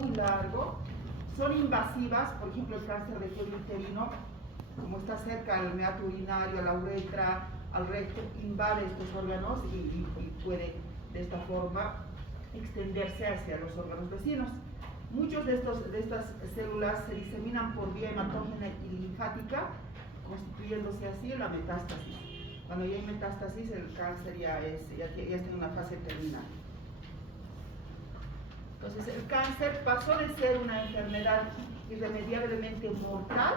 muy largo, son invasivas, por ejemplo el cáncer de cuello uterino, como está cerca al meato urinario, a la uretra, al recto, invade estos órganos y puede de esta forma extenderse hacia los órganos vecinos. Muchos de estas células se diseminan por vía hematógena y linfática, constituyéndose así la metástasis. Cuando ya hay metástasis, el cáncer ya está en una fase terminal. Entonces, el cáncer pasó de ser una enfermedad irremediablemente mortal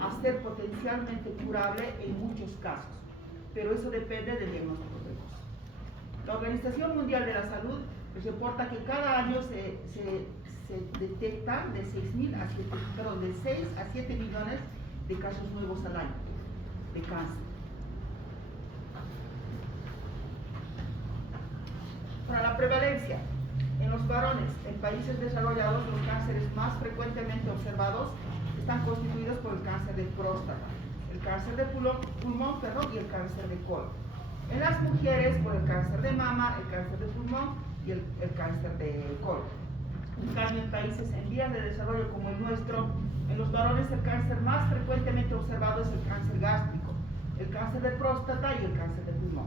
a ser potencialmente curable en muchos casos, pero eso depende del diagnóstico precoz. La Organización Mundial de la Salud reporta que cada año se detectan de 6 a 7 millones de casos nuevos al año de cáncer. Para la prevalencia, en los varones, en países desarrollados, los cánceres más frecuentemente observados están constituidos por el cáncer de próstata, el cáncer de pulmón y el cáncer de colon. En las mujeres, por el cáncer de mama, el cáncer de pulmón y el cáncer de colon. En cambio, en países en vías de desarrollo como el nuestro, en los varones el cáncer más frecuentemente observado es el cáncer gástrico, el cáncer de próstata y el cáncer de pulmón.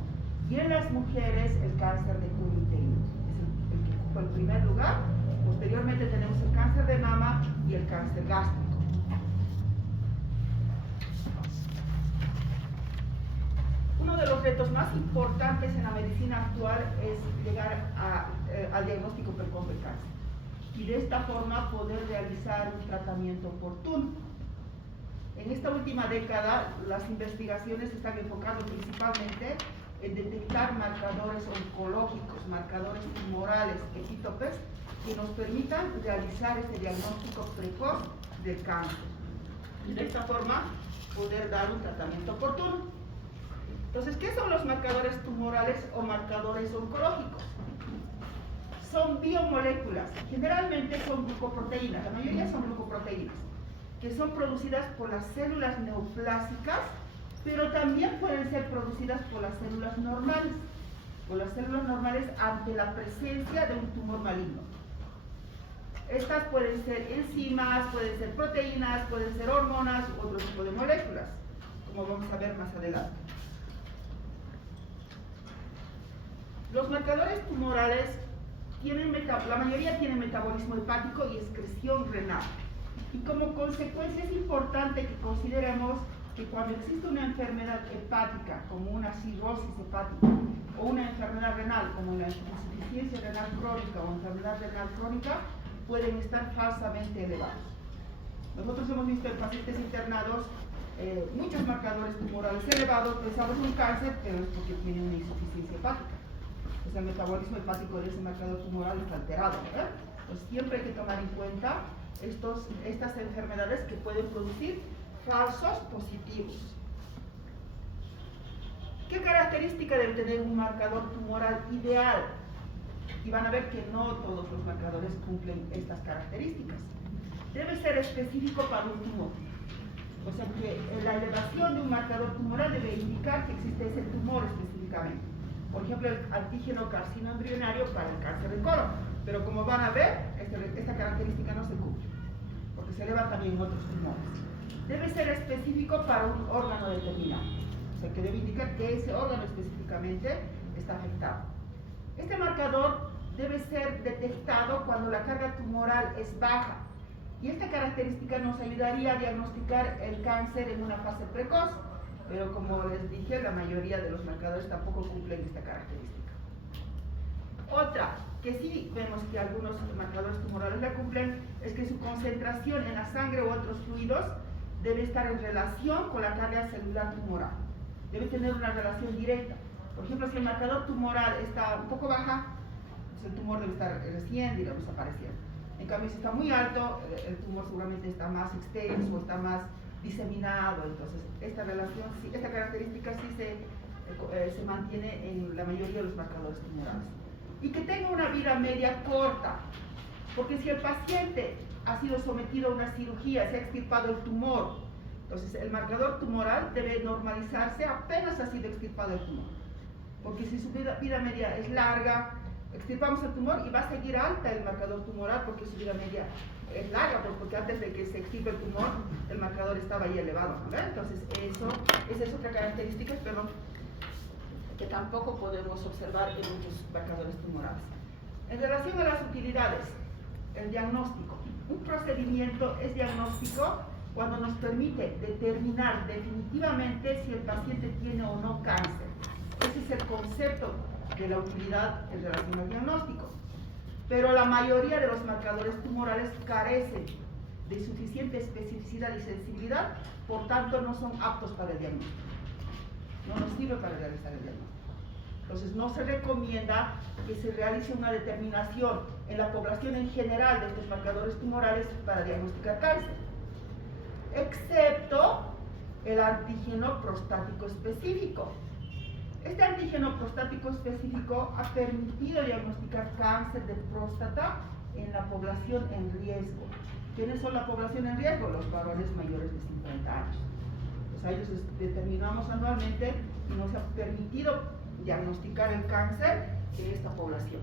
Y en las mujeres el cáncer de cuello uterino es el que ocupa el primer lugar. Posteriormente tenemos el cáncer de mama y el cáncer gástrico. Uno de los retos más importantes en la medicina actual es llegar al diagnóstico precoz del cáncer y de esta forma poder realizar un tratamiento oportuno. En esta última década, las investigaciones se están enfocando principalmente en detectar marcadores oncológicos, marcadores tumorales, epítopes, que nos permitan realizar este diagnóstico precoz del cáncer y de esta forma poder dar un tratamiento oportuno. Entonces, ¿qué son los marcadores tumorales o marcadores oncológicos? Son biomoléculas, generalmente son glucoproteínas, la mayoría son glucoproteínas, que son producidas por las células neoplásicas, pero también pueden ser producidas por las células normales, ante la presencia de un tumor maligno. Estas pueden ser enzimas, pueden ser proteínas, pueden ser hormonas u otro tipo de moléculas, como vamos a ver más adelante. Los marcadores tumorales la mayoría tienen metabolismo hepático y excreción renal. Y como consecuencia es importante que consideremos que cuando existe una enfermedad hepática, como una cirrosis hepática, o una enfermedad renal, como la insuficiencia renal crónica o enfermedad renal crónica, pueden estar falsamente elevados. Nosotros hemos visto en pacientes internados muchos marcadores tumorales elevados, pensamos en un cáncer, pero es porque tienen una insuficiencia hepática. El metabolismo hepático de ese marcador tumoral está alterado, ¿verdad? Entonces siempre hay que tomar en cuenta estas enfermedades que pueden producir falsos positivos. ¿Qué característica debe tener un marcador tumoral ideal? Y van a ver que no todos los marcadores cumplen estas características. Debe ser específico para un tumor. O sea que la elevación de un marcador tumoral debe indicar que existe ese tumor específicamente. Por ejemplo, el antígeno carcino embrionario para el cáncer de colon. Pero como van a ver, esta característica no se cumple, porque se eleva también en otros tumores. Debe ser específico para un órgano determinado. O sea, que debe indicar que ese órgano específicamente está afectado. Este marcador debe ser detectado cuando la carga tumoral es baja. Y esta característica nos ayudaría a diagnosticar el cáncer en una fase precoz. Pero como les dije, la mayoría de los marcadores tampoco cumplen esta característica. Otra, que sí vemos que algunos marcadores tumorales la cumplen, es que su concentración en la sangre u otros fluidos debe estar en relación con la carga celular tumoral. Debe tener una relación directa. Por ejemplo, si el marcador tumoral está un poco baja, pues el tumor debe estar recién, digamos, apareciendo. En cambio, si está muy alto, el tumor seguramente está más extenso, está más diseminado. Entonces esta característica sí se mantiene en la mayoría de los marcadores tumorales. Y que tenga una vida media corta, porque si el paciente ha sido sometido a una cirugía, se ha extirpado el tumor, entonces el marcador tumoral debe normalizarse apenas ha sido extirpado el tumor, porque si su vida media es larga, extirpamos el tumor y va a seguir alta el marcador tumoral porque su vida media es larga, pues porque antes de que se extirpe el tumor, el marcador estaba ahí elevado, ¿no? Entonces, esa es otra característica, pero que tampoco podemos observar en muchos marcadores tumorales. En relación a las utilidades, el diagnóstico. Un procedimiento es diagnóstico cuando nos permite determinar definitivamente si el paciente tiene o no cáncer. Ese es el concepto de la utilidad en relación al diagnóstico. Pero la mayoría de los marcadores tumorales carecen de suficiente especificidad y sensibilidad, por tanto no son aptos para el diagnóstico. No nos sirve para realizar el diagnóstico. Entonces no se recomienda que se realice una determinación en la población en general de estos marcadores tumorales para diagnosticar cáncer, excepto el antígeno prostático específico. Este antígeno prostático específico ha permitido diagnosticar cáncer de próstata en la población en riesgo. ¿Quiénes son la población en riesgo? Los varones mayores de 50 años. Pues a ellos determinamos anualmente y nos ha permitido diagnosticar el cáncer en esta población.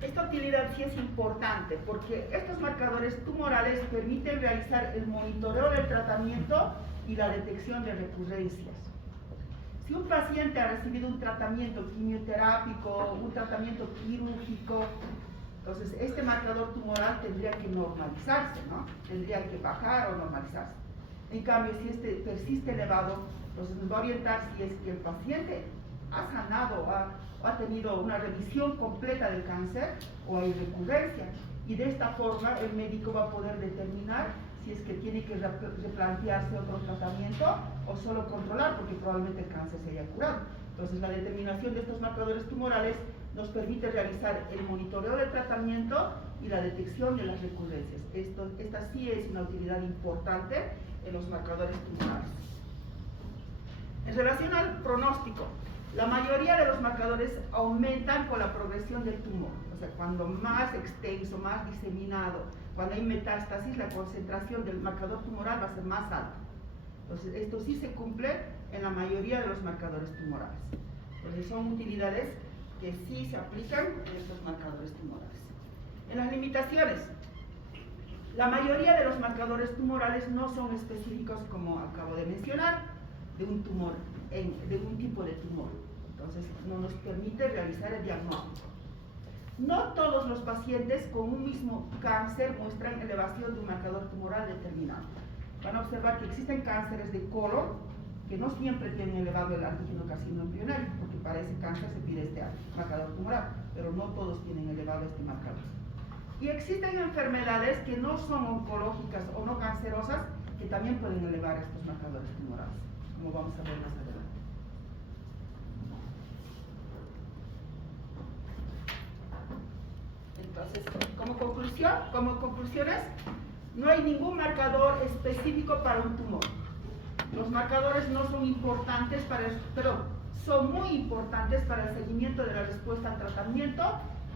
Esta utilidad sí es importante porque estos marcadores tumorales permiten realizar el monitoreo del tratamiento y la detección de recurrencias. Si un paciente ha recibido un tratamiento quimioterápico, un tratamiento quirúrgico, entonces este marcador tumoral tendría que normalizarse, ¿no? Tendría que bajar o normalizarse. En cambio, si este persiste elevado, entonces nos va a orientar si es que el paciente ha sanado o ha tenido una revisión completa del cáncer o hay recurrencia. Y de esta forma el médico va a poder determinar si es que tiene que replantearse otro tratamiento o solo controlar, porque probablemente el cáncer se haya curado. Entonces la determinación de estos marcadores tumorales nos permite realizar el monitoreo del tratamiento y la detección de las recurrencias. Esta sí es una utilidad importante en los marcadores tumorales. En relación al pronóstico, la mayoría de los marcadores aumentan con la progresión del tumor. O sea, cuando más extenso, más diseminado, cuando hay metástasis, la concentración del marcador tumoral va a ser más alta. Entonces, esto sí se cumple en la mayoría de los marcadores tumorales. Entonces, son utilidades que sí se aplican en estos marcadores tumorales. En las limitaciones, la mayoría de los marcadores tumorales no son específicos, como acabo de mencionar, de un tumor, de un tipo de tumor. Entonces, no nos permite realizar el diagnóstico. No todos los pacientes con un mismo cáncer muestran elevación de un marcador tumoral determinado. Van a observar que existen cánceres de colon que no siempre tienen elevado el antígeno carcinoma embrionario, porque para ese cáncer se pide este marcador tumoral, pero no todos tienen elevado este marcador. Y existen enfermedades que no son oncológicas o no cancerosas que también pueden elevar estos marcadores tumorales, como vamos a ver más adelante. Entonces, como conclusiones, no hay ningún marcador específico para un tumor. Los marcadores no son importantes son muy importantes para el seguimiento de la respuesta al tratamiento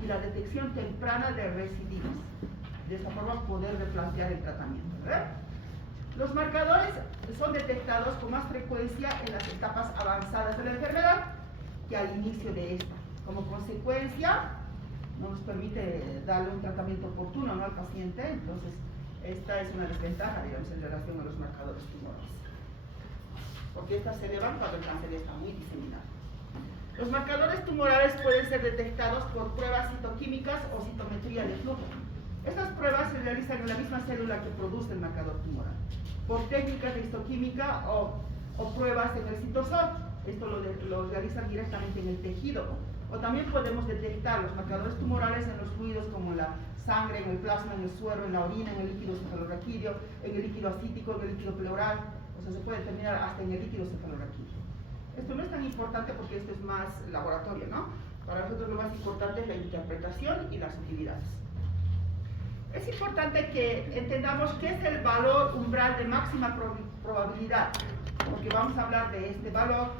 y la detección temprana de recidivas. De esta forma poder replantear el tratamiento, ¿verdad? Los marcadores son detectados con más frecuencia en las etapas avanzadas de la enfermedad que al inicio de esta. Como consecuencia, no nos permite darle un tratamiento oportuno, ¿no?, al paciente. Entonces, esta es una desventaja, digamos, en relación a los marcadores tumorales, porque estas se elevan cuando el cáncer está muy diseminado. Los marcadores tumorales pueden ser detectados por pruebas citoquímicas o citometría de flujo. Estas pruebas se realizan en la misma célula que produce el marcador tumoral, por técnicas de histoquímica o pruebas en el citosol. Esto lo realizan directamente en el tejido. O también podemos detectar los marcadores tumorales en los fluidos como la sangre, en el plasma, en el suero, en la orina, en el líquido cefalorraquídeo, en el líquido acítico, en el líquido pleural. O sea, se puede determinar hasta en el líquido cefalorraquídeo. Esto no es tan importante porque esto es más laboratorio, ¿no? Para nosotros lo más importante es la interpretación y las utilidades. Es importante que entendamos qué es el valor umbral de máxima probabilidad, porque vamos a hablar de este valor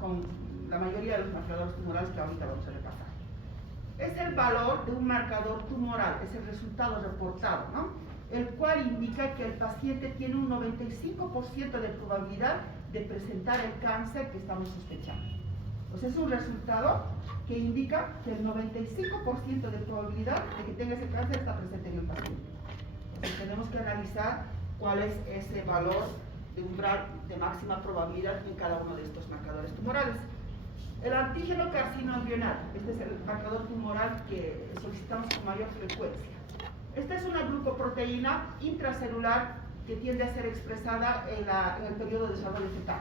con la mayoría de los marcadores tumorales que ahorita vamos a repasar. Es el valor de un marcador tumoral, es el resultado reportado, ¿no?, el cual indica que el paciente tiene un 95% de probabilidad de presentar el cáncer que estamos sospechando. Entonces es un resultado que indica que el 95% de probabilidad de que tenga ese cáncer está presente en el paciente. Entonces tenemos que analizar cuál es ese valor de umbral de máxima probabilidad en cada uno de estos marcadores tumorales. El antígeno carcinoembryonal, este es el marcador tumoral que solicitamos con mayor frecuencia. Esta es una glucoproteína intracelular que tiende a ser expresada en el periodo de desarrollo fetal.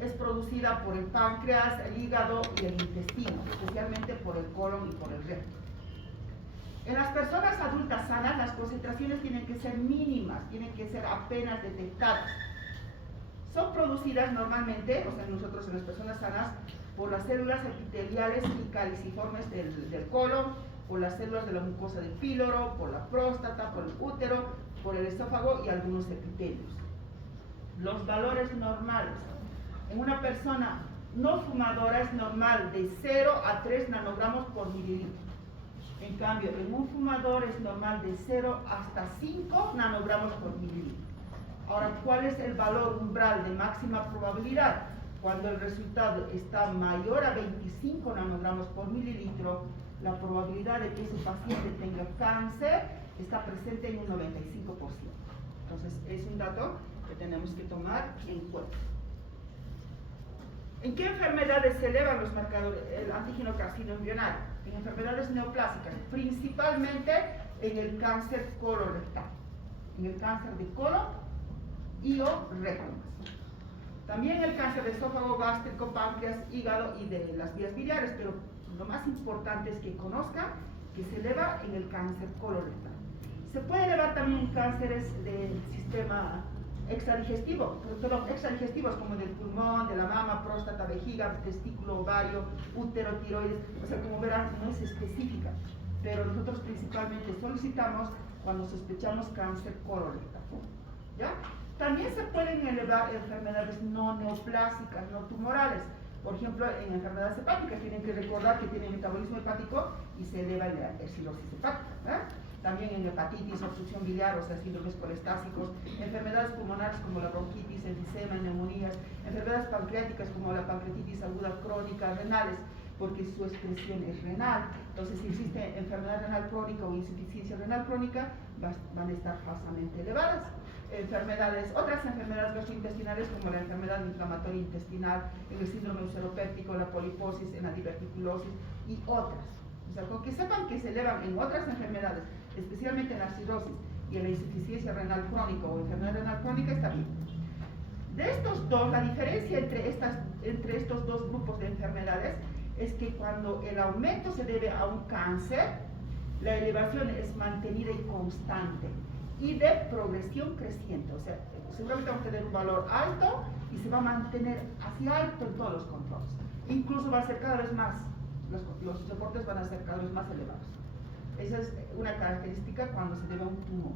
Es producida por el páncreas, el hígado y el intestino, especialmente por el colon y por el recto. En las personas adultas sanas, las concentraciones tienen que ser mínimas, tienen que ser apenas detectadas. Son producidas normalmente, o sea, nosotros en las personas sanas, por las células epiteliales y caliciformes del colon, por las células de la mucosa del píloro, por la próstata, por el útero, por el esófago y algunos epitelios. Los valores normales. En una persona no fumadora es normal de 0 a 3 nanogramos por mililitro. En cambio, en un fumador es normal de 0 hasta 5 nanogramos por mililitro. Ahora, ¿cuál es el valor umbral de máxima probabilidad? Cuando el resultado está mayor a 25 nanogramos por mililitro, la probabilidad de que ese paciente tenga cáncer está presente en un 95%. Entonces, es un dato que tenemos que tomar en cuenta. ¿En qué enfermedades se elevan los marcadores, el antígeno carcinoembryonal? En enfermedades neoplásicas, principalmente en el cáncer colorectal, en el cáncer de colon y o recto. También el cáncer de esófago, gástrico, páncreas, hígado y de las vías biliares, pero lo más importante es que conozcan que se eleva en el cáncer colorectal. Se puede elevar también en cánceres del sistema extradigestivos como del pulmón, de la mama, próstata, vejiga, testículo, ovario, útero, tiroides. O sea, como verán, no es específica, pero nosotros principalmente solicitamos cuando sospechamos cáncer colorectal. ¿Ya? También se pueden elevar enfermedades no neoplásicas, no tumorales. Por ejemplo, en enfermedades hepáticas tienen que recordar que tienen metabolismo hepático y se eleva la cirrosis hepática. También en hepatitis, obstrucción biliar, o sea, síndromes colestásicos, enfermedades pulmonares como la bronquitis, enfisema, neumonías, enfermedades pancreáticas como la pancreatitis aguda crónica, renales, porque su expresión es renal. Entonces, si existe enfermedad renal crónica o insuficiencia renal crónica, van a estar falsamente elevadas. Otras enfermedades gastrointestinales como la enfermedad inflamatoria intestinal, el síndrome ulceropéptico, la poliposis, en la diverticulosis y otras. O sea, con que sepan que se elevan en otras enfermedades, especialmente en la cirrosis y en la insuficiencia renal crónica o enfermedad renal crónica, está bien. De estos dos, la diferencia entre estos dos grupos de enfermedades es que cuando el aumento se debe a un cáncer, la elevación es mantenida y constante y de progresión creciente. O sea, seguramente vamos a tener un valor alto y se va a mantener hacia alto en todos los controles. Incluso va a ser cada vez más, los reportes van a ser cada vez más elevados. Esa es una característica cuando se debe a un tumor.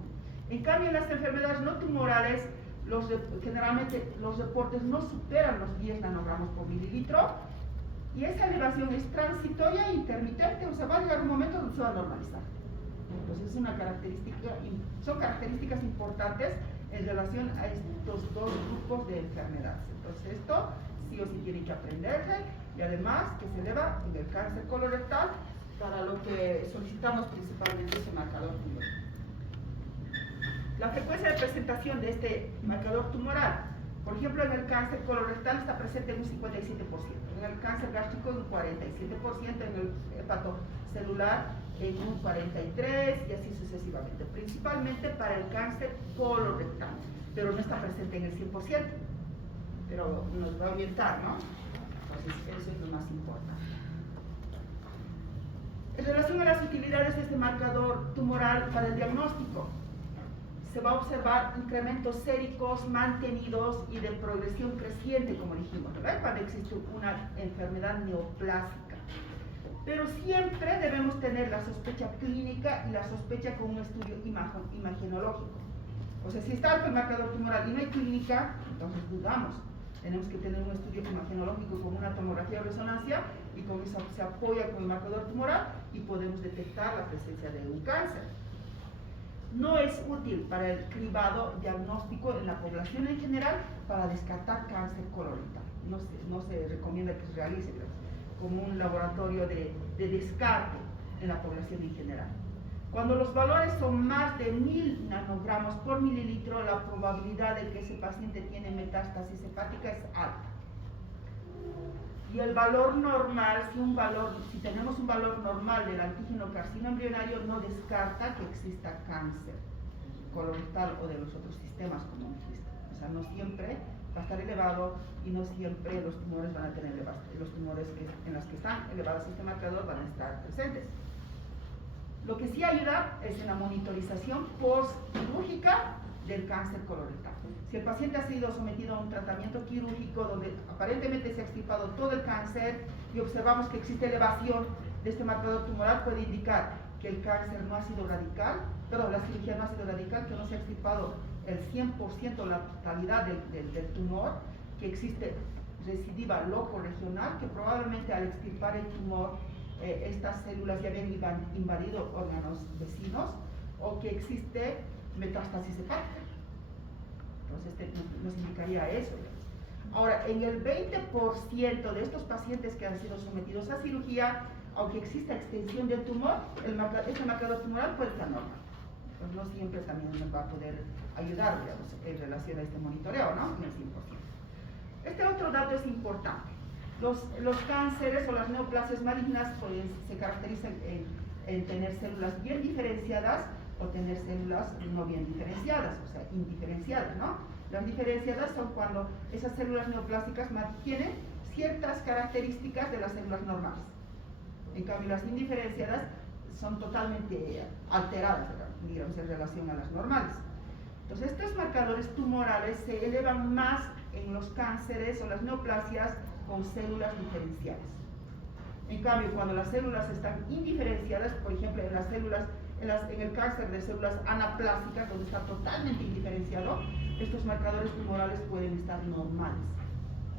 En cambio, en las enfermedades no tumorales, generalmente los reportes no superan los 10 nanogramos por mililitro y esa elevación es transitoria e intermitente, o sea, va a llegar un momento donde se va a normalizar. Entonces es una son características importantes en relación a estos dos grupos de enfermedades. Entonces esto sí o sí tienen que aprenderse y además que se eleva en el cáncer colorectal, para lo que solicitamos principalmente ese marcador tumoral. La frecuencia de presentación de este marcador tumoral, por ejemplo, en el cáncer colorectal está presente en un 57%, en el cáncer gástrico en un 47%, en el hepatocelular en un 43% y así sucesivamente, principalmente para el cáncer colorectal, pero no está presente en el 100%, pero nos va a orientar, ¿no? Entonces, eso es lo más importante. En relación a las utilidades de este marcador tumoral para el diagnóstico, se va a observar incrementos séricos mantenidos y de progresión creciente, como dijimos, ¿verdad? Cuando existe una enfermedad neoplásica. Pero siempre debemos tener la sospecha clínica y la sospecha con un estudio imagenológico. O sea, si está alto el marcador tumoral y no hay clínica, entonces dudamos. Tenemos que tener un estudio imagenológico con una tomografía de resonancia y con eso se apoya con el marcador tumoral y podemos detectar la presencia de un cáncer. No es útil para el cribado diagnóstico en la población en general para descartar cáncer colorectal. No se recomienda que se realice. como un laboratorio de descarte en la población en general. Cuando los valores son más de 1000 nanogramos por mililitro, la probabilidad de que ese paciente tiene metástasis hepática es alta. Y el valor normal, si tenemos un valor normal del antígeno carcino embrionario, no descarta que exista cáncer colorectal o de los otros sistemas, como dijiste. O sea, no siempre va a estar elevado y no siempre los tumores van a tener los tumores en los que están elevados este marcador van a estar presentes. Lo que sí ayuda es en la monitorización postquirúrgica del cáncer colorectal. Si el paciente ha sido sometido a un tratamiento quirúrgico donde aparentemente se ha extirpado todo el cáncer y observamos que existe elevación de este marcador tumoral, puede indicar que el cáncer no ha sido radical, la cirugía no ha sido radical, que no se ha extirpado el 100% la totalidad del tumor, que existe recidiva loco-regional, que probablemente al extirpar el tumor estas células ya habían invadido órganos vecinos, o que existe metástasis hepática. Entonces nos indicaría eso. Ahora, en el 20% de estos pacientes que han sido sometidos a cirugía, aunque exista extensión del tumor, este marcador tumoral puede estar normal. Pues no siempre también nos va a poder ayudar, digamos, en relación a este monitoreo, ¿no? En el 100%. Este otro dato es importante. Los cánceres o las neoplasias malignas se caracterizan en tener células bien diferenciadas o tener células no bien diferenciadas, o sea, indiferenciadas, ¿no? Las diferenciadas son cuando esas células neoplásicas mantienen ciertas características de las células normales. En cambio, las indiferenciadas son totalmente alteradas, digamos, en relación a las normales. Entonces, estos marcadores tumorales se elevan más en los cánceres o las neoplasias con células diferenciadas. En cambio, cuando las células están indiferenciadas, por ejemplo, en el cáncer de células anaplásicas, donde está totalmente indiferenciado, estos marcadores tumorales pueden estar normales.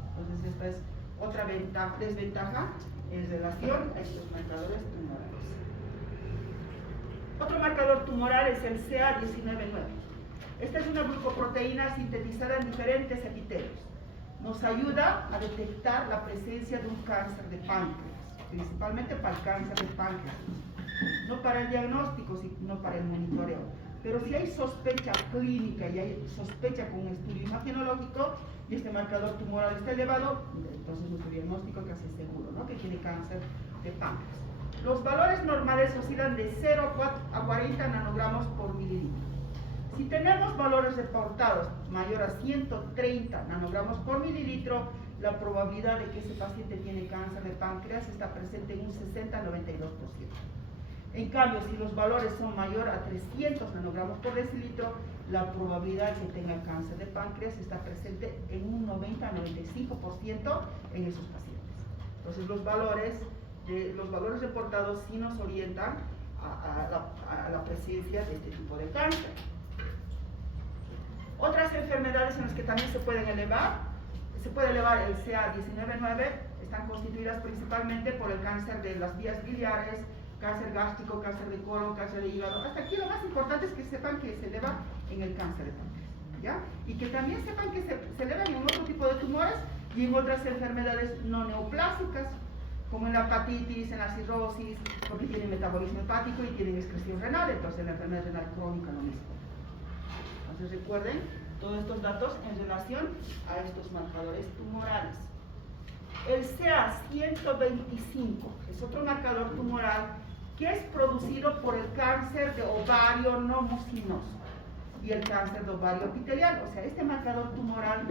Entonces, esta es otra desventaja en relación a estos marcadores tumorales. Otro marcador tumoral es el CA19-9. Esta es una glucoproteína sintetizada en diferentes epitelios. Nos ayuda a detectar la presencia de un cáncer de páncreas, principalmente para el cáncer de páncreas, no para el diagnóstico, sino para el monitoreo. Pero si hay sospecha clínica y hay sospecha con un estudio imagenológico y este marcador tumoral está elevado, entonces nuestro diagnóstico es casi seguro, ¿no?, que tiene cáncer de páncreas. Los valores normales oscilan de 0 a 40 nanogramos por mililitro. Si tenemos valores reportados mayor a 130 nanogramos por mililitro, la probabilidad de que ese paciente tiene cáncer de páncreas está presente en un 60-92%. En cambio, si los valores son mayor a 300 nanogramos por decilitro, la probabilidad de que tenga cáncer de páncreas está presente en un 90-95% en esos pacientes. Entonces, los valores reportados sí nos orientan a la presencia de este tipo de cáncer. Otras enfermedades en las que también se puede elevar el CA19-9, están constituidas principalmente por el cáncer de las vías biliares, cáncer gástrico, cáncer de colon, cáncer de hígado. Hasta aquí lo más importante es que sepan que se eleva en el cáncer de páncreas, ¿ya? Y que también sepan que se eleva en otro tipo de tumores y en otras enfermedades no neoplásicas, como en la hepatitis, en la cirrosis, porque tienen metabolismo hepático y tienen excreción renal, entonces en la enfermedad renal crónica lo mismo. Entonces recuerden todos estos datos en relación a estos marcadores tumorales. El CA125 es otro marcador tumoral que es producido por el cáncer de ovario no mucinoso y el cáncer de ovario epitelial. O sea, este marcador tumoral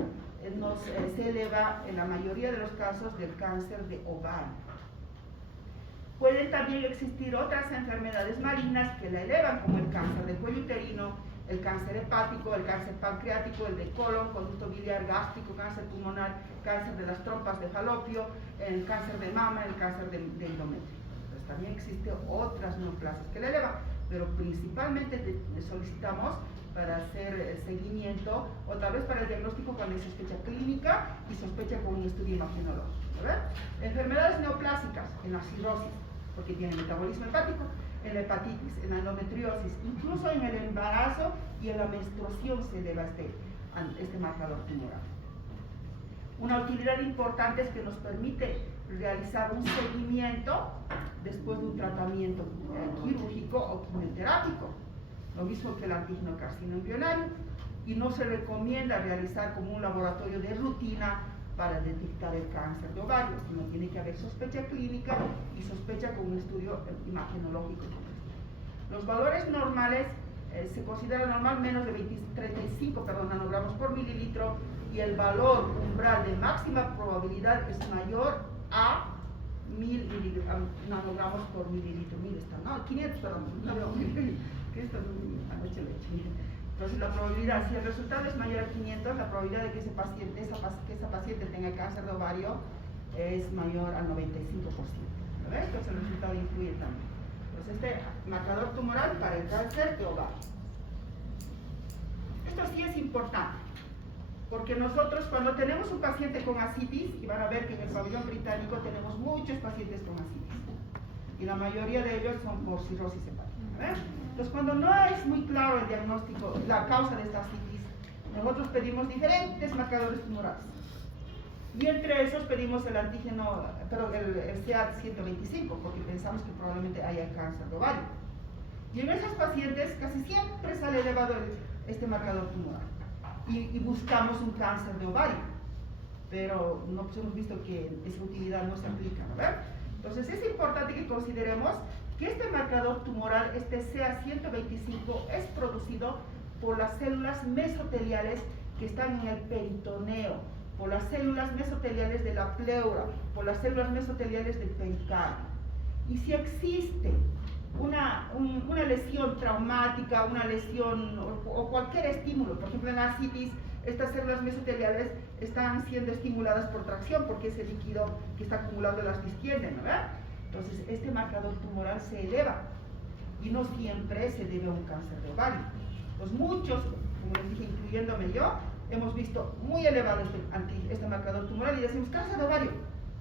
se eleva en la mayoría de los casos del cáncer de ovario. Pueden también existir otras enfermedades malignas que la elevan, como el cáncer de cuello uterino, el cáncer hepático, el cáncer pancreático, el de colon, conducto biliar, gástrico, cáncer pulmonar, cáncer de las trompas de falopio, el cáncer de mama, el cáncer de endometrio. Entonces también existen otras neoplasias que la elevan, pero principalmente solicitamos para hacer seguimiento o tal vez para el diagnóstico cuando hay sospecha clínica y sospecha con un estudio imagenológico. Enfermedades neoplásicas en la cirrosis, porque tiene metabolismo hepático, en la hepatitis, en la endometriosis, incluso en el embarazo y en la menstruación se eleva este marcador tumoral. Una utilidad importante es que nos permite realizar un seguimiento después de un tratamiento quirúrgico o quimioterápico, lo mismo que el antígeno carcinoma embrionario, y no se recomienda realizar como un laboratorio de rutina para detectar el cáncer de ovario, sino tiene que haber sospecha clínica y sospecha con un estudio imagenológico. Los valores normales se considera normal menos de 35 nanogramos por mililitro, y el valor umbral de máxima probabilidad es mayor a 1000 nanogramos por mililitro. 1000 está, no, 500, perdón, no, que esto anoche lo he hecho. Entonces la probabilidad, si el resultado es mayor a 500, la probabilidad de que esa paciente tenga cáncer de ovario es mayor al 95%. ¿Lo ves? Entonces el resultado influye también. Entonces este marcador tumoral para el cáncer de ovario. Esto sí es importante, porque nosotros cuando tenemos un paciente con ascitis, y van a ver que en el pabellón británico tenemos muchos pacientes con ascitis, y la mayoría de ellos son por cirrosis hepática. Entonces cuando no es muy claro el diagnóstico, la causa de esta ascitis, nosotros pedimos diferentes marcadores tumorales, y entre esos pedimos el antígeno, el CA125, porque pensamos que probablemente haya cáncer de ovario. Y en esas pacientes casi siempre sale elevado este marcador tumoral, y buscamos un cáncer de ovario, pero no, pues hemos visto que esa utilidad no se aplica, ¿no? Entonces es importante que consideremos que este marcador tumoral, este CA125, es producido por las células mesoteliales que están en el peritoneo, por las células mesoteliales de la pleura, por las células mesoteliales del pericardio. Y si existe una lesión traumática, una lesión o cualquier estímulo, por ejemplo en la ascitis, estas células mesoteliales están siendo estimuladas por tracción, porque ese líquido que está acumulado las distienden, ¿no? Entonces este marcador tumoral se eleva, y no siempre se debe a un cáncer de ovario. Pues muchos, como les dije, incluyéndome yo, hemos visto muy elevado este marcador tumoral y decimos cáncer de ovario.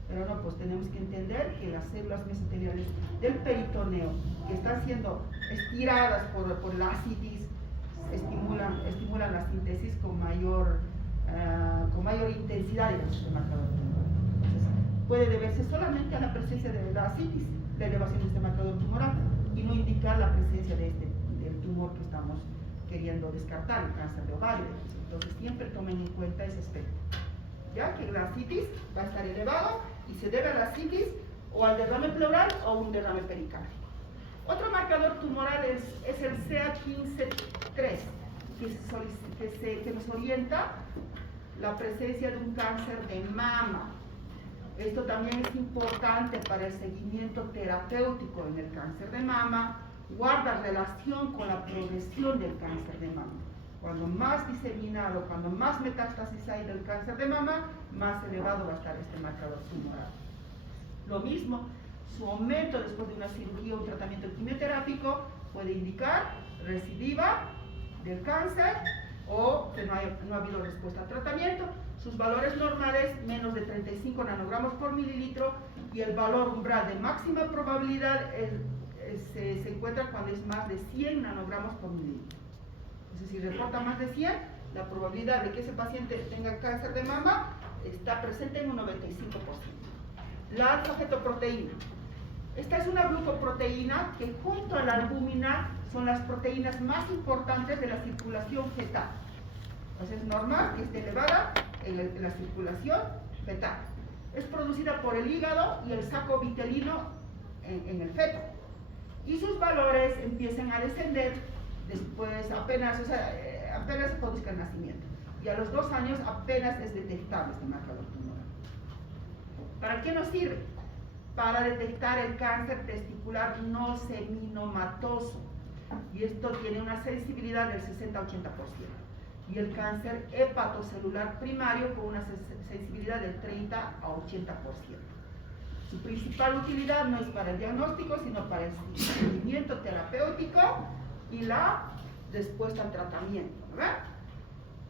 Pero no, pues tenemos que entender que las células mesoteliales del peritoneo, que están siendo estiradas por la ascitis, estimulan la síntesis con mayor intensidad de este marcador tumoral. Entonces, puede deberse solamente a la presencia de la ascitis, la elevación de este marcador tumoral, y no indicar la presencia del tumor que estamos queriendo descartar, el cáncer de ovario. Entonces siempre tomen en cuenta ese aspecto, ya que la ascitis va a estar elevado y se debe a la ascitis o al derrame pleural o un derrame pericárdico. Otro marcador tumoral es el CA15-3, que nos orienta la presencia de un cáncer de mama. Esto también es importante para el seguimiento terapéutico en el cáncer de mama, guarda relación con la progresión del cáncer de mama. Cuando más diseminado, cuando más metástasis hay del cáncer de mama, más elevado va a estar este marcador tumoral. Lo mismo, su aumento después de una cirugía o un tratamiento quimioterápico puede indicar recidiva del cáncer o que no ha habido respuesta al tratamiento. Sus valores normales, menos de 35 nanogramos por mililitro, y el valor umbral de máxima probabilidad se encuentra cuando es más de 100 nanogramos por mililitro. Si reporta más de 100, la probabilidad de que ese paciente tenga cáncer de mama está presente en un 95%. La alfa-fetoproteína. Esta es una glucoproteína que junto a la albúmina son las proteínas más importantes de la circulación fetal. Entonces es normal que esté elevada en la circulación fetal. Es producida por el hígado y el saco vitelino en el feto. Y sus valores empiezan a descender después, apenas se produzca el nacimiento, y a los 2 años apenas es detectable este marcador tumoral. ¿Para qué nos sirve? Para detectar el cáncer testicular no seminomatoso, y esto tiene una sensibilidad del 60-80%, y el cáncer hepatocelular primario con una sensibilidad del 30 a 80%. Su principal utilidad no es para el diagnóstico, sino para el seguimiento terapéutico y la respuesta al tratamiento, ¿verdad?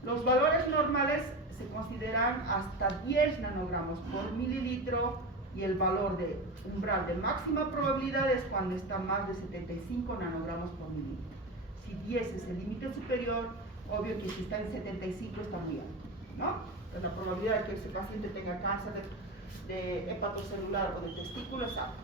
Los valores normales se consideran hasta 10 nanogramos por mililitro, y el valor de umbral de máxima probabilidad es cuando está más de 75 nanogramos por mililitro. Si 10 es el límite superior, obvio que si está en 75 está muy alto, ¿no? Entonces la probabilidad de que ese paciente tenga cáncer de hepatocelular o de testículo es alto.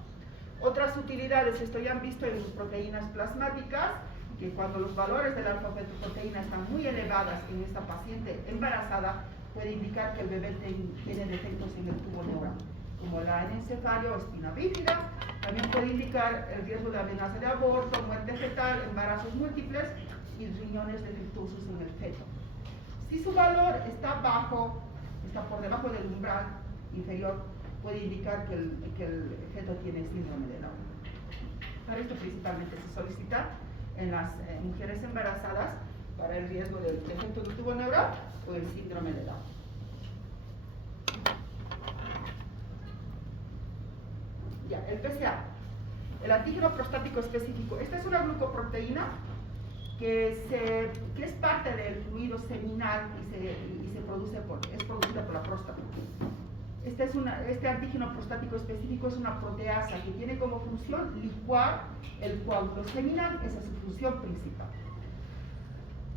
Otras utilidades, esto ya han visto en proteínas plasmáticas, que cuando los valores de la alfa-fetoproteína están muy elevadas en esta paciente embarazada, puede indicar que el bebé tiene defectos en el tubo neural, como la anencefalio o espina bífida. También puede indicar el riesgo de amenaza de aborto, muerte fetal, embarazos múltiples y riñones defectuosos en el feto. Si su valor está por debajo del umbral inferior, puede indicar que el feto tiene síndrome de Down. Para esto principalmente se solicita en las mujeres embarazadas para el riesgo del defecto del tubo neural o el síndrome de Down. Ya, el PSA, el antígeno prostático específico. Esta es una glucoproteína que es parte del fluido seminal y es producida por la próstata. Este antígeno prostático específico es una proteasa que tiene como función licuar el coágulo seminal, esa es su función principal.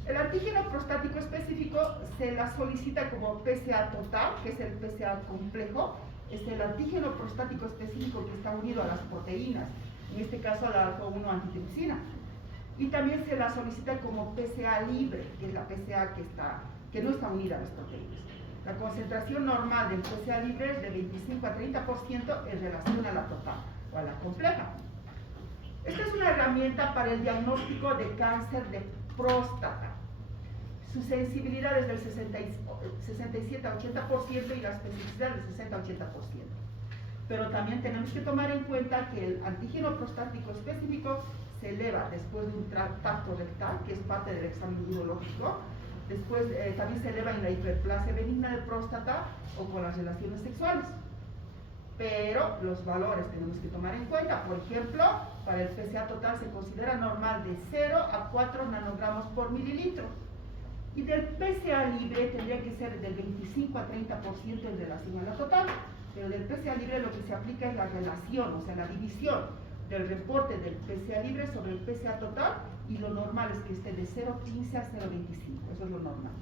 El antígeno prostático específico se la solicita como PSA total, que es el PSA complejo, es el antígeno prostático específico que está unido a las proteínas, en este caso a la alfa-1 angiotensina. Y también se la solicita como PSA libre, que es la PSA que no está unida a las proteínas. La concentración normal del PSA libre es de 25 a 30% en relación a la total o a la compleja. Esta es una herramienta para el diagnóstico de cáncer de próstata. Su sensibilidad es del 67 a 80% y la especificidad del 60 a 80%. Pero también tenemos que tomar en cuenta que el antígeno prostático específico se eleva después de un tacto rectal, que es parte del examen urológico. Después también se eleva en la hiperplasia benigna de próstata o con las relaciones sexuales. Pero los valores tenemos que tomar en cuenta. Por ejemplo, para el PSA total se considera normal de 0 a 4 nanogramos por mililitro. Y del PSA libre tendría que ser del 25 a 30% en relación a la total. Pero del PSA libre lo que se aplica es la relación, o sea, la división del reporte del PSA libre sobre el PSA total, y lo normal es que esté de 0,15 a 0,25, eso es lo normal.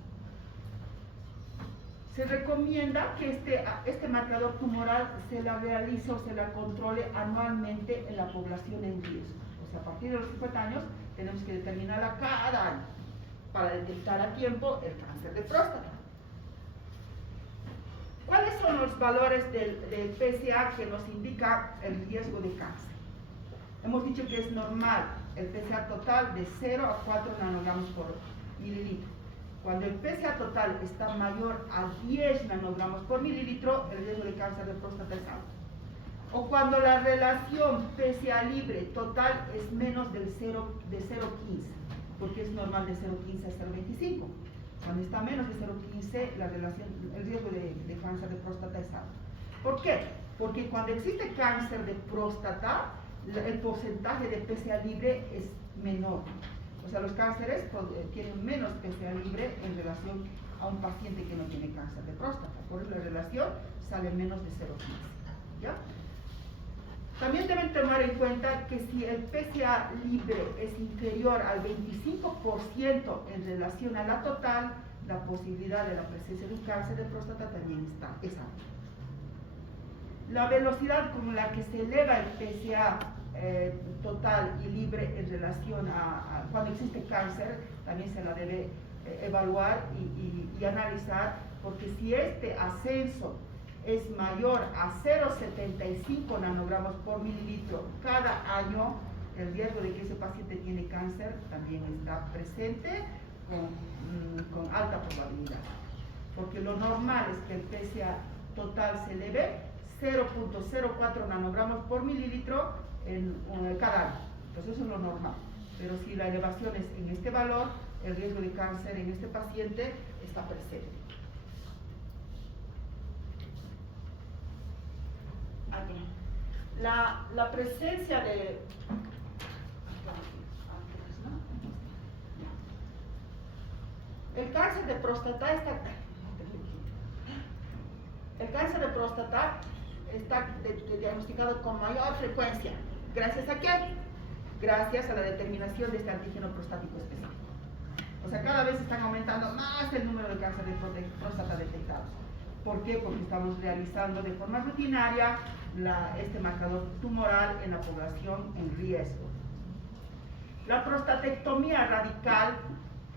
Se recomienda que este marcador tumoral se la realice o se la controle anualmente en la población en riesgo. O sea, a partir de los 50 años tenemos que determinarla cada año para detectar a tiempo el cáncer de próstata. ¿Cuáles son los valores del PSA que nos indica el riesgo de cáncer? Hemos dicho que es normal el PSA total de 0 a 4 nanogramos por mililitro. Cuando el PSA total está mayor a 10 nanogramos por mililitro, el riesgo de cáncer de próstata es alto. O cuando la relación PSA libre total es menos de 0,15, porque es normal de 0,15 a 0,25. Cuando está menos de 0,15, el riesgo de cáncer de próstata es alto. ¿Por qué? Porque cuando existe cáncer de próstata, el porcentaje de PSA libre es menor. O sea, los cánceres tienen menos PSA libre en relación a un paciente que no tiene cáncer de próstata. Por eso la relación sale menos de 0,15. ¿Ya? También deben tomar en cuenta que si el PSA libre es inferior al 25% en relación a la total, la posibilidad de la presencia de un cáncer de próstata también es alta. La velocidad con la que se eleva el PSA total y libre en relación a cuando existe cáncer, también se la debe evaluar y analizar, porque si este ascenso es mayor a 0,75 nanogramos por mililitro cada año, el riesgo de que ese paciente tiene cáncer también está presente con alta probabilidad. Porque lo normal es que el PSA total se eleve 0,04 nanogramos por mililitro cada año. Entonces eso es lo normal. Pero si la elevación es en este valor, el riesgo de cáncer en este paciente está presente. Aquí. La presencia de... El cáncer de próstata está... El cáncer de próstata está diagnosticado con mayor frecuencia. ¿Gracias a qué? Gracias a la determinación de este antígeno prostático específico. O sea, cada vez están aumentando más el número de cáncer de próstata detectados. ¿Por qué? Porque estamos realizando de forma rutinaria este marcador tumoral en la población en riesgo. La prostatectomía radical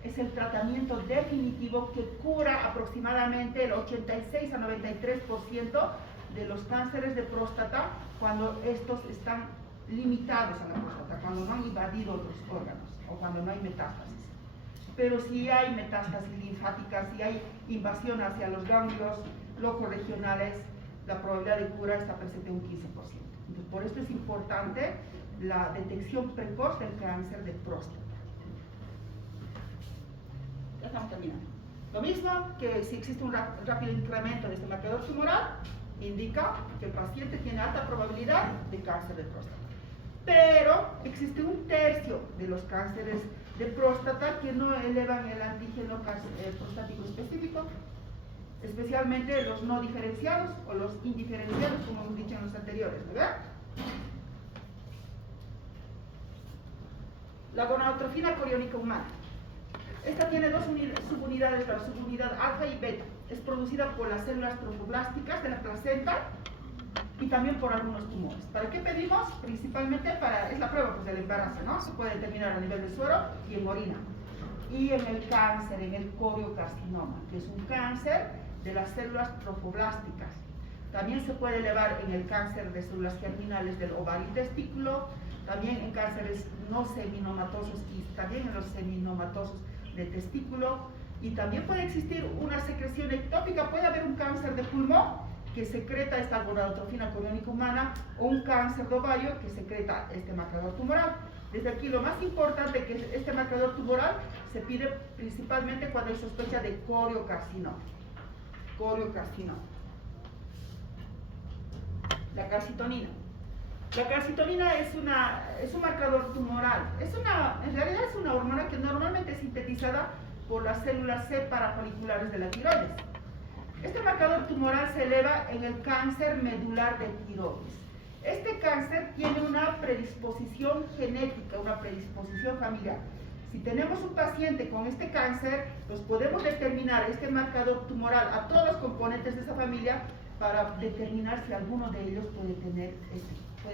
es el tratamiento definitivo que cura aproximadamente el 86 a 93% de los cánceres de próstata cuando estos están limitados a la próstata, cuando no han invadido otros órganos o cuando no hay metástasis. Pero si hay metástasis linfáticas, si hay invasión hacia los ganglios locorregionales, la probabilidad de cura está presente en un 15%. Entonces, por esto es importante la detección precoz del cáncer de próstata. Ya estamos terminando. Lo mismo que si existe un rápido incremento de este marcador tumoral, indica que el paciente tiene alta probabilidad de cáncer de próstata. Pero existe un tercio de los cánceres de próstata que no elevan el antígeno prostático específico, especialmente los no diferenciados o los indiferenciados, como hemos dicho en los anteriores, ¿verdad? La gonadotrofina coriónica humana. Esta tiene dos subunidades, la subunidad alfa y beta. Es producida por las células trofoblásticas de la placenta y también por algunos tumores. ¿Para qué pedimos? Principalmente es la prueba pues, del embarazo, ¿no? Se puede determinar a nivel de suero y en orina. Y en el cáncer, en el coriocarcinoma, que es un cáncer de las células trofoblásticas. También se puede elevar en el cáncer de células germinales del ovario y testículo, también en cánceres no seminomatosos y también en los seminomatosos de testículo, y también puede existir una secreción ectópica, puede haber un cáncer de pulmón que secreta esta gonadotrofina coriónica humana o un cáncer de ovario que secreta este marcador tumoral. Desde aquí lo más importante es que este marcador tumoral se pide principalmente cuando hay sospecha de coriocarcinoma. La calcitonina. La calcitonina es un marcador tumoral. En realidad es una hormona que normalmente es sintetizada por las células C parafoliculares de la tiroides. Este marcador tumoral se eleva en el cáncer medular de tiroides. Este cáncer tiene una predisposición genética, una predisposición familiar. Si tenemos un paciente con este cáncer, pues podemos determinar este marcador tumoral a todos los componentes de esa familia para determinar si alguno de ellos puede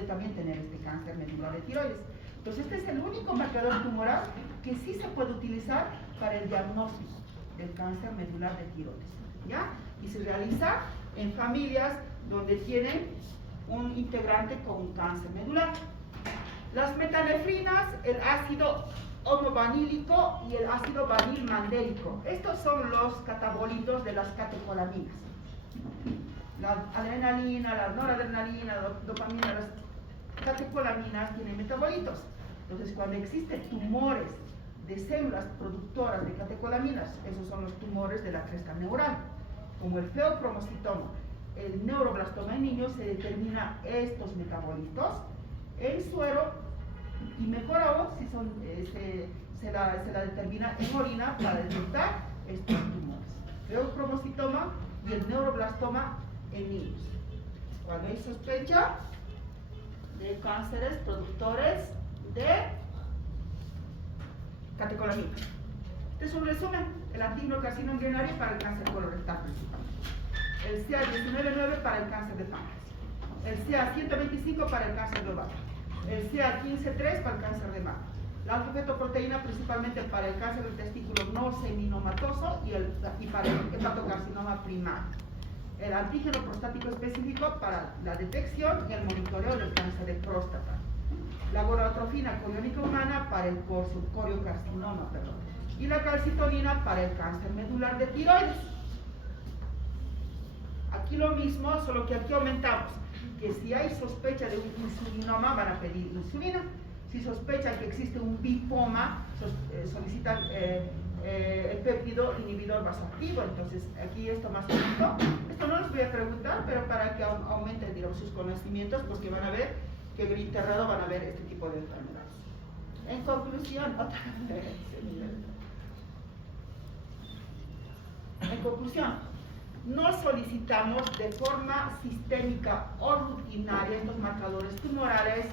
también tener este cáncer medular de tiroides. Entonces, este es el único marcador tumoral que sí se puede utilizar para el diagnóstico del cáncer medular de tiroides, ¿ya? Y se realiza en familias donde tienen un integrante con cáncer medular. Las metanefrinas, el ácido homovanílico y el ácido vanilmandélico. Estos son los catabolitos de las catecolaminas. La adrenalina, la noradrenalina, la dopamina, las catecolaminas tienen metabolitos. Entonces, cuando existen tumores de células productoras de catecolaminas, esos son los tumores de la cresta neural, como el feocromocitoma, el neuroblastoma en niños, se determina estos metabolitos en suero y mejor aún si se la determina en orina para detectar estos tumores. Feocromocitoma y el neuroblastoma en niños. Cuando hay sospecha de cánceres productores de catecolaminas. Este es un resumen: el antígeno carcinoembrionario para el cáncer colorectal principalmente, el CA19-9 para el cáncer de páncreas, el CA125 para el cáncer de ovario, el CA15-3 para el cáncer de mama, la alfa-fetoproteína principalmente para el cáncer del testículo no seminomatoso y para el hepatocarcinoma primario, el antígeno prostático específico para la detección y el monitoreo del cáncer de próstata, la gonadotrofina coriónica humana para el coriocarcinoma, y la calcitonina para el cáncer medular de tiroides. Aquí lo mismo, solo que aquí aumentamos, que si hay sospecha de un insulinoma van a pedir insulina, si sospechan que existe un bipoma, solicitan el péptido inhibidor vasoactivo. Entonces aquí esto más bonito, esto no les voy a preguntar, pero para que aumenten, digamos, sus conocimientos, pues que van a ver que en el internado van a ver este tipo de enfermedades. En conclusión, no solicitamos de forma sistémica o rutinaria estos marcadores tumorales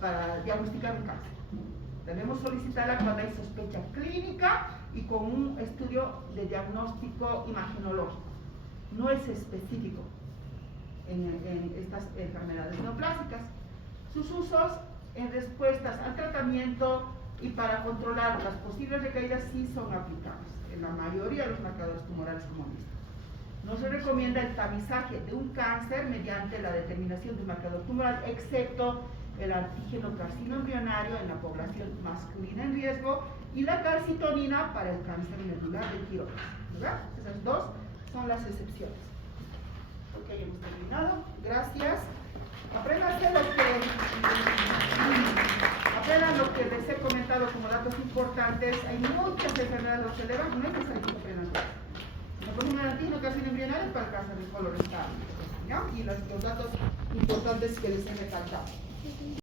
para diagnosticar un cáncer. Debemos solicitarla cuando hay sospecha clínica y con un estudio de diagnóstico imagenológico. no es específico en estas enfermedades neoplásicas. Sus usos en respuestas al tratamiento y para controlar las posibles recaídas sí son aplicables en la mayoría de los marcadores tumorales como han visto. No se recomienda el tamizaje de un cáncer mediante la determinación de un marcador tumoral, excepto el antígeno carcinoembrionario en la población masculina en riesgo y la calcitonina para el cáncer medular de tiroides, ¿verdad? Esas dos son las excepciones. Ok, hemos terminado. Gracias. Aprendan lo que les he comentado como datos importantes. Hay muchas enfermedades de los cerebros, no es necesario que aprendan todo. Me pongo un antígeno carcinoembrionario para el cáncer de colorectal, ¿ya? Y los datos importantes que les he recalcado.